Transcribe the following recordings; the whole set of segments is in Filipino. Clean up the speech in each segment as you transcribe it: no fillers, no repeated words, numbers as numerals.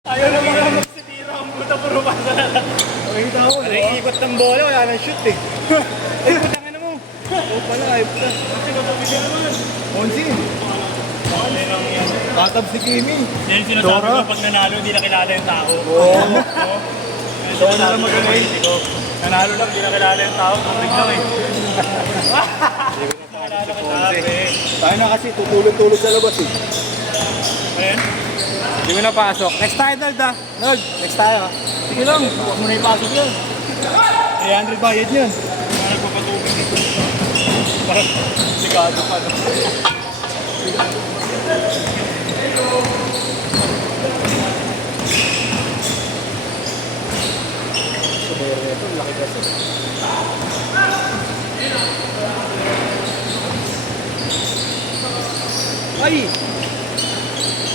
Ayaw na mga magsitira ang puta, puro pasa na lang. Nakikita ko, di ba? Ikot ng bola, wala nang shoot eh. Ay, putang ina mo. Oo pala, ayop ka. Kasi kapabigyan naman. Onsin. Katab si Kimi. Yan sinasabi Dora. ko pag nanalo, hindi na kilala yung tao. Oo. So, ano lang magaling? Nanalo lang, hindi na kilala yung tao. Tubig lang eh. Nakilala ka sabi. Tayo na kasi tutulog-tulog sa labas eh. Ayan. Hindi mo napasok. Next tayo, Nald ah. Nald, next tayo ah. Sige lang, huwag mo na ipasok yan. 300 bayad yun. Mga nagpapatubig eh. Parang sigado pa no. Ito, laki kasi. Ay!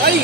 Ay!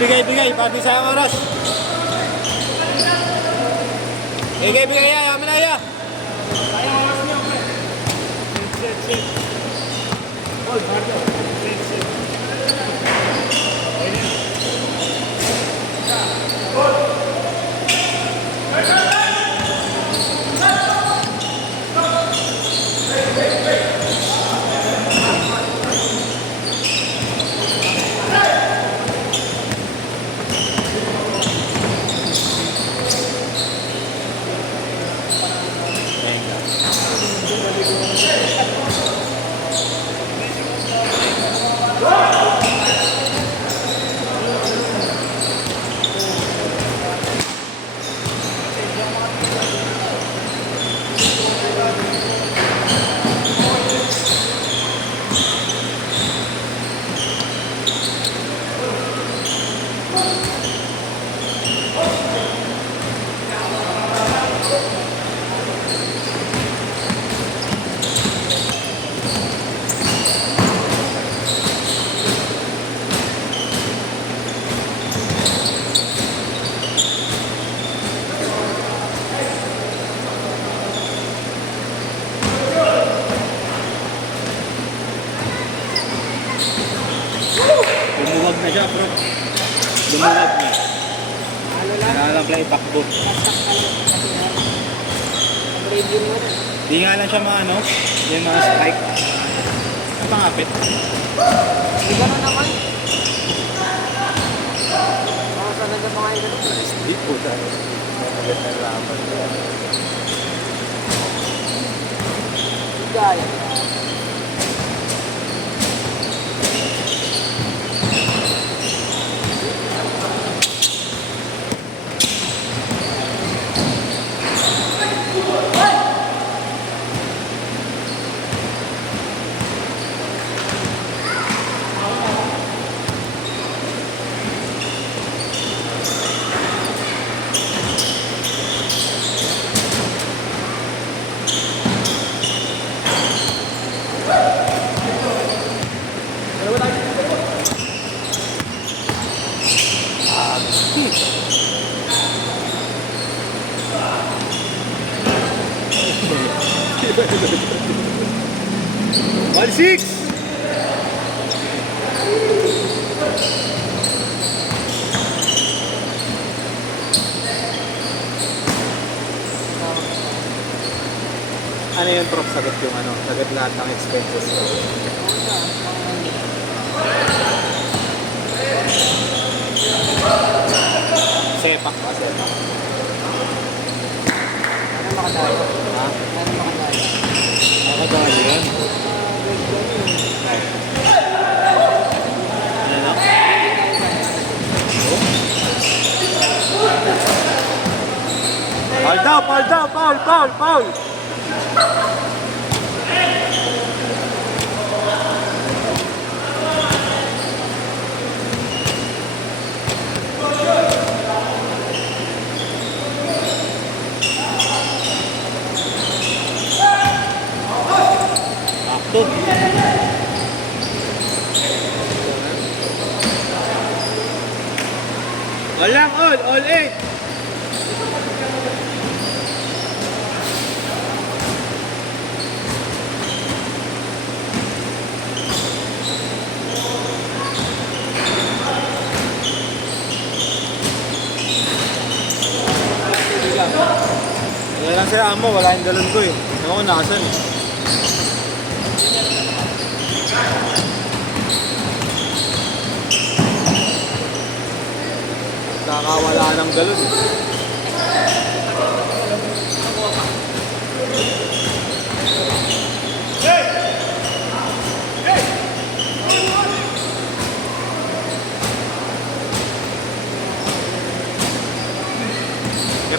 Bigay. Pati sa oras. Bigay ya. Amin na ya. Lumuwag na siya, bro. Lumuwag na. Nakalang play backboard. Di nga lang siya mga ano, yung mga spike. Ang pangapit. Hindi ka na naman. Baka sana na mga ito. Hindi po tayo. Maganda laban. Hindi kaya. One six. ano yung prof, sagot yung ano, sagot lahat ng expenses ko. Sepak pa, sepak. Ano makadayo? Ha? Ano makadayo? Ako dahil yun. Ano na? Foul daw, foul daw, foul, foul, foul! Sakto. Walang all 8. Wala lang siya amo, wala yung galon ko eh. Ako nasan eh. Nakakawala ng galon eh.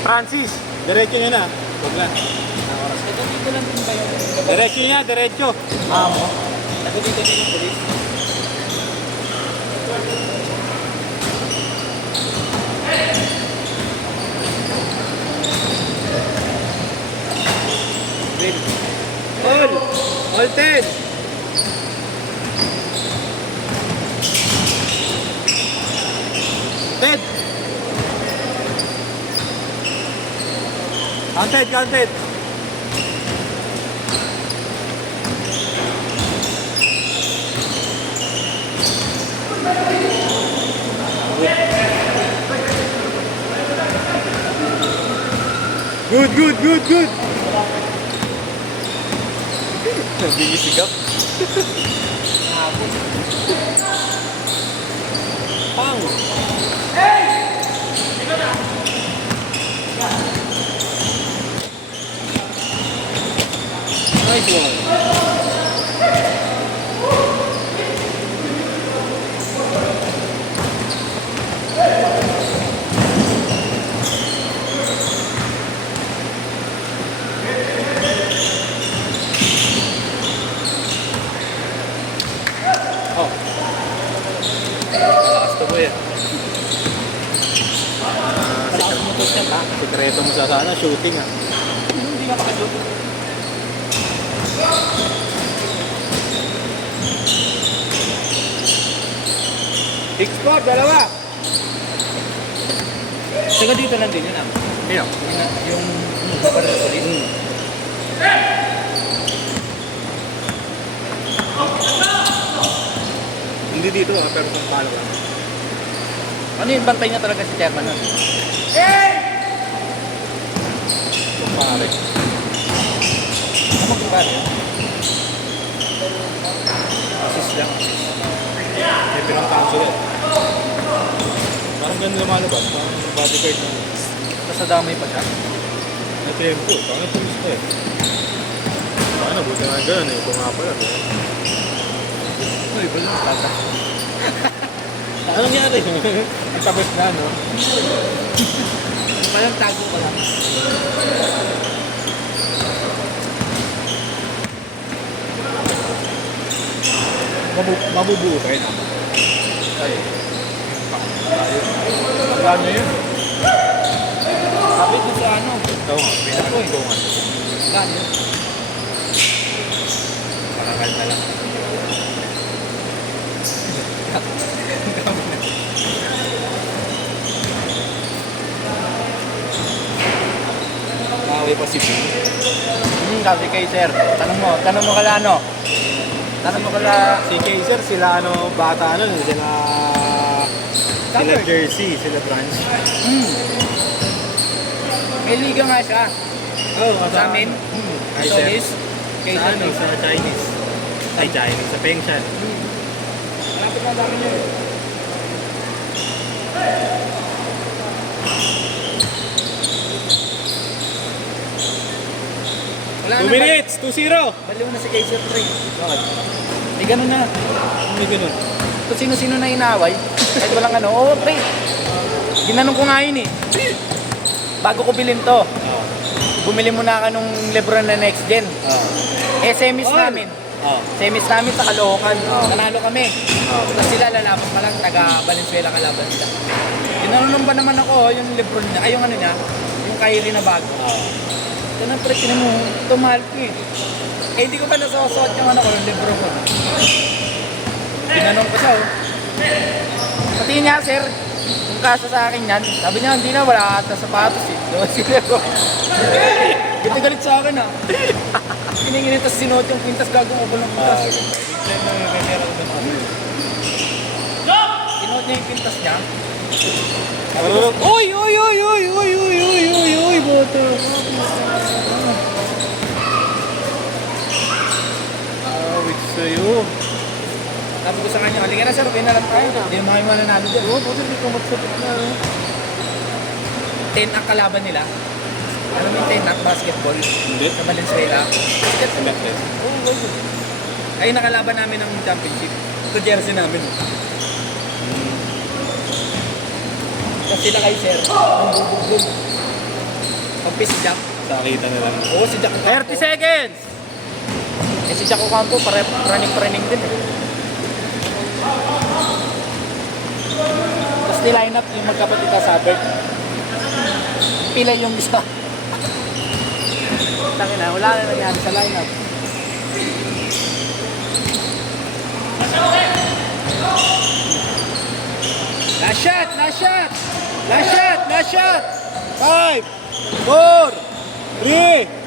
Francis, diretso niya na. Huwag lang. Ito dito lang din ba yung... Diretso niya, diretso. Amo? Ito dito din yung polis. All 10. Ted. Counted, counted. Good, good, good, good. Nabisigap. Pang. Nice one. Oh. Last mo yan. Sekreto mo sa sana, shooting ah. Hindi ka makashoot. X-Sport, dalawa. Saka dito lang din yun ah. Sino? Yung para sa polis. Hindi dito ah, pero kung paano lang. Ano yung bantay niya talaga si chairman nun? Kung pare. Ano kung pare? Assist lang. May pinang-cancel eh. Parang ganun lumalabas. Parang bodyguard na. Basta damay pa siya. May tempo eh. Parang pulis ko eh. Parang nabuti nga ganun eh. Ito nga pala. Uy, wala na tata. Ano nangyari? Ang tapos na no? Parang tago ko lang. Mabubuo kayo naman. Ay. Wala niya yun. Kapit mo sa ano? Ito nga, pinakagulungan. Gan yun. Pakakal na lang. Nakaway pa si Pino. Kasi kay sir. Tanong mo kala ano? Tanong mo kala... Si Kaiser, sila ano, bata ano, sila Summer. Jersey, sila Branch. May liga nga siya. Oh, Sa amin? Ito sir. is kay Sa ano? Sa Chinese. Ay, Chinese. Sa Fengshan. Malapit na dami niyo. Wala 2 na. minutes! 2-0! Baliw na si Kaiser 3. Bakit? Eh, ganun na. Hindi ganun. Kung sino-sino na inaaway, kahit walang ano, oo, pre. Ginanong ko nga yun eh. Bago ko bilhin to, Oo. bumili muna ka nung Lebron na next gen. Oo. Eh, semis Oh. namin. Oo. Semis namin sa Caloocan. Oh. Nanalo kami. Oo. Tapos sila lalaban pa lang, taga-Valenzuela kalaban nila. Ginanong ba naman ako, yung Lebron niya, ay yung ano niya, yung Kyrie na bago. Oo. Ito na pre, tinan mo, ito mahal ko eh. Eh, hindi ko pa nasusuot yung ano ko, yung Lebron ko. Ginanong ko siya oh. Pati niya, sir, kung kasa sa akin yan, sabi niya, hindi na, wala ata sapatos eh. Sige ko. Galit sa akin ah. Kiningin tapos sinuot yung pintas, gagong ubo ng pintas. Sinuot niya yung pintas niya. Uy! Uy! Uy! Uy! Uy! Uy! Uy! Uy! Uy! Boto! Awit sa'yo. Sabi ko sa kanya, halika na sir, okay na lang tayo. Hindi naman kayo mananalo dyan. Oo, buti hindi ko magsapit na. 10 ang kalaban nila. Alam mo yung 10 ang basketball Hindi. sa Valenzuela. Connected. Ay nakalaban namin ng championship. Ito jersey namin. Tapos sila kay sir, ang bubugbog. Pagpi si Jack. Sakita na lang. Oo, si Jack. 30 seconds! Eh si Jack Ocampo, running din eh. Tapos niline up yung magkapatid na Sabert. Pila yung gusto. Tangin na, wala na nangyari sa lineup. Last shot! Last shot! Last shot! Last shot! 5, 4, 3,